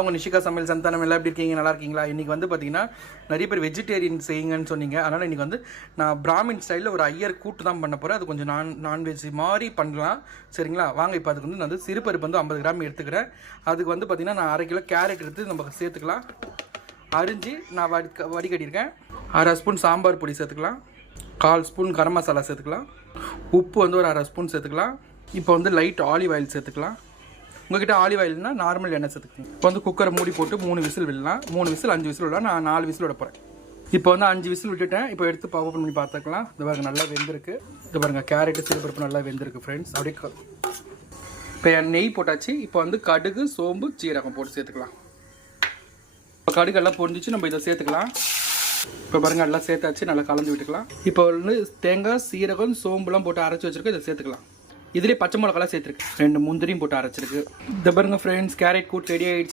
அவங்க நிஷிகா சமையல் சந்தானம் எல்லாம் எப்படி இருக்கீங்க, நல்லா இருக்கீங்களா? இன்றைக்கி வந்து பார்த்தீங்கன்னா நிறைய பேர் வெஜிடேரியன் செய்யுங்கன்னு சொன்னீங்க. அதனால் இன்றைக்கி வந்து நான் பிராமின் ஸ்டைலில் ஒரு ஐயர் கூட்டு தான் பண்ண போகிறேன். அது கொஞ்சம் நான்வெஜ் மாதிரி பண்ணலாம், சரிங்களா? வாங்க. இப்போ அதுக்கு வந்து நான் வந்து சிறுபருப்பு வந்து 50 கிராம் எடுத்துக்கிறேன். அதுக்கு வந்து பார்த்திங்கன்னா நான் 1/2 கிலோ கேரட் எடுத்து நம்ம சேர்த்துக்கலாம். அரிஞ்சு நான் வடிகட்டியிருக்கேன். 1/2 ஸ்பூன் சாம்பார் பொடி சேர்த்துக்கலாம். 1/4 ஸ்பூன் கரம் மசாலா சேர்த்துக்கலாம். உப்பு வந்து ஒரு 1/2 ஸ்பூன் சேர்த்துக்கலாம். இப்போ வந்து லைட் ஆலிவ் ஆயில் சேர்த்துக்கலாம். உங்கள்கிட்ட ஆலிவ் ஆயில்னா நார்மல் எண்ணெய் சேர்த்துக்கணும். இப்போ வந்து குக்கரை மூடி போட்டு 3 விசில் விடலாம். 3 விசில் 5 விசில் விடலாம். நான் 4 விசில் விட போகிறேன். இப்போ வந்து 5 விசில் விட்டுட்டேன். இப்போ எடுத்து ஓப்பன் பண்ணி பார்த்துக்கலாம். இது பாருங்க, நல்லா வெந்திருக்கு. இது பாருங்கள், கேரட்டு சிறுபருப்பு நல்லா வெந்திருக்கு ஃப்ரெண்ட்ஸ். அப்படியே இப்போ நெய் போட்டாச்சு. இப்போ வந்து கடுகு, சோம்பு, சீரகம் போட்டு சேர்த்துக்கலாம். இப்போ கடுகு எல்லாம் பொரிஞ்சிச்சு, நம்ம இதை சேர்த்துக்கலாம். இப்போ பாருங்கள், எல்லாம் சேர்த்தாச்சு. நல்லா கலந்து விட்டுக்கலாம். இப்போ வந்து தேங்காய், சீரகம், சோம்புலாம் போட்டு அரைச்சி வச்சுருக்கோம். இதை சேர்த்துக்கலாம். இதுலேயே பச்சை மிளகாலாம் சேர்த்துருக்கு. 2 முந்திரியும் போட்டு அரைச்சிருக்கு. இந்த பாருங்க ஃப்ரெண்ட்ஸ், கேரட் கூட் ரெடி ஆகிடுச்சு.